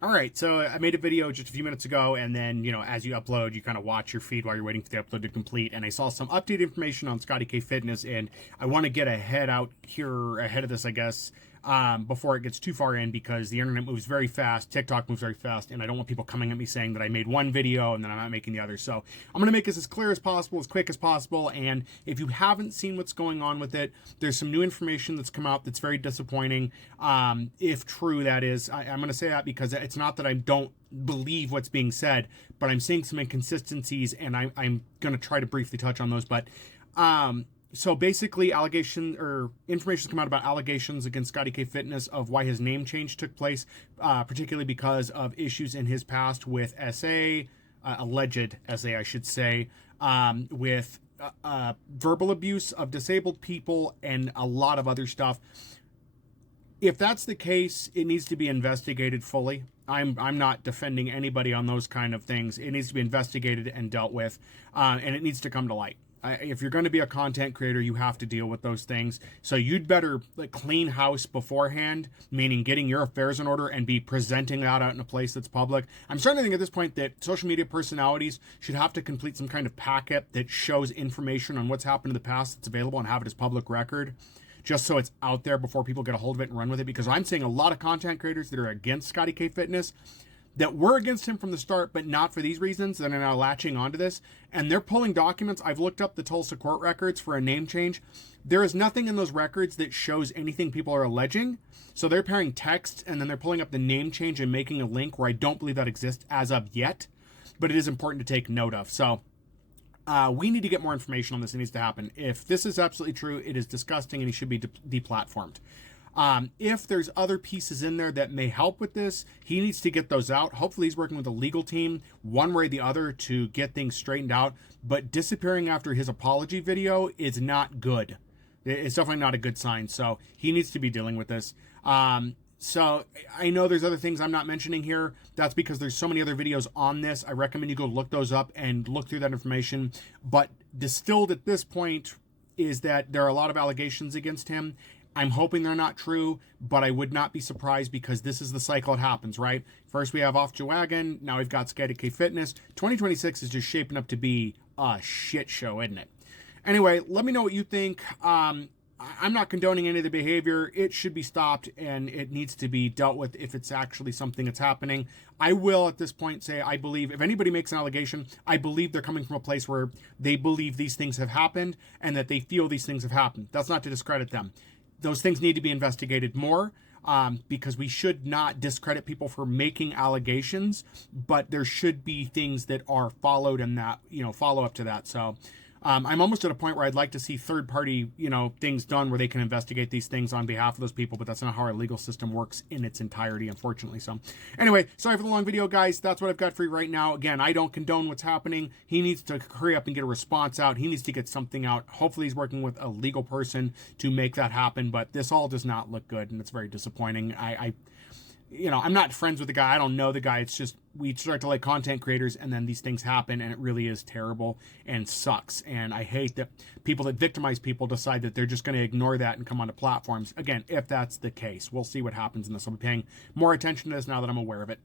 All right, so I made a video just a few minutes ago, and then, as you upload, you kind of watch your feed while you're waiting for the upload to complete. And I saw some updated information on Scotty K Fitness, and I want to get ahead of this, I guess, before it gets too far in, because the internet moves very fast, TikTok moves very fast, and I don't want people coming at me saying that I made one video and then I'm not making the other. So I'm going to make this as clear as possible, as quick as possible. And if you haven't seen what's going on with it, there's some new information that's come out that's very disappointing. If true, that is. I'm going to say that because it's not that I don't believe what's being said, but I'm seeing some inconsistencies, and I'm going to try to briefly touch on those. But so basically, information has come out about allegations against Scotty K Fitness of why his name change took place, particularly because of issues in his past with alleged SA, I should say, with verbal abuse of disabled people and a lot of other stuff. If that's the case, it needs to be investigated fully. I'm not defending anybody on those kind of things. It needs to be investigated and dealt with, and it needs to come to light. If you're going to be a content creator, you have to deal with those things. So you'd better clean house beforehand, meaning getting your affairs in order and be presenting that out in a place that's public. I'm starting to think at this point that social media personalities should have to complete some kind of packet that shows information on what's happened in the past that's available and have it as public record, just so it's out there before people get a hold of it and run with it. Because I'm seeing a lot of content creators that are against Scotty K Fitness, that were against him from the start, but not for these reasons, that are now latching onto this. And they're pulling documents. I've looked up the Tulsa court records for a name change. There is nothing in those records that shows anything people are alleging. So they're pairing text, and then they're pulling up the name change and making a link where I don't believe that exists as of yet, but it is important to take note of. So we need to get more information on this. It needs to happen. If this is absolutely true, it is disgusting, and he should be deplatformed. If there's other pieces in there that may help with this, he needs to get those out. Hopefully he's working with a legal team, one way or the other, to get things straightened out. But disappearing after his apology video is not good. It's definitely not a good sign. So he needs to be dealing with this. So I know there's other things I'm not mentioning here. That's because there's so many other videos on this. I recommend you go look those up and look through that information. But distilled at this point is that there are a lot of allegations against him. I'm hoping they're not true, but I would not be surprised, because this is the cycle it happens, right? First we have Off Your Wagon, now we've got Scotty K Fitness. 2026 is just shaping up to be a shit show, isn't it? Anyway, let me know what you think. I'm not condoning any of the behavior. It should be stopped, and it needs to be dealt with if it's actually something that's happening. I will at this point say, I believe if anybody makes an allegation, I believe they're coming from a place where they believe these things have happened and that they feel these things have happened. That's not to discredit them. Those things need to be investigated more, because we should not discredit people for making allegations, but there should be things that are followed and that, follow up to that. So I'm almost at a point where I'd like to see third-party, things done where they can investigate these things on behalf of those people, but that's not how our legal system works in its entirety, unfortunately. So anyway, sorry for the long video, guys. That's what I've got for you right now. Again, I don't condone what's happening. He needs to hurry up and get a response out. He needs to get something out. Hopefully he's working with a legal person to make that happen, but this all does not look good, and it's very disappointing. I'm not friends with the guy. I don't know the guy. It's just we start to like content creators, and then these things happen, and it really is terrible and sucks. And I hate that people that victimize people decide that they're just going to ignore that and come onto platforms. Again, if that's the case, we'll see what happens in this. I'll be paying more attention to this now that I'm aware of it.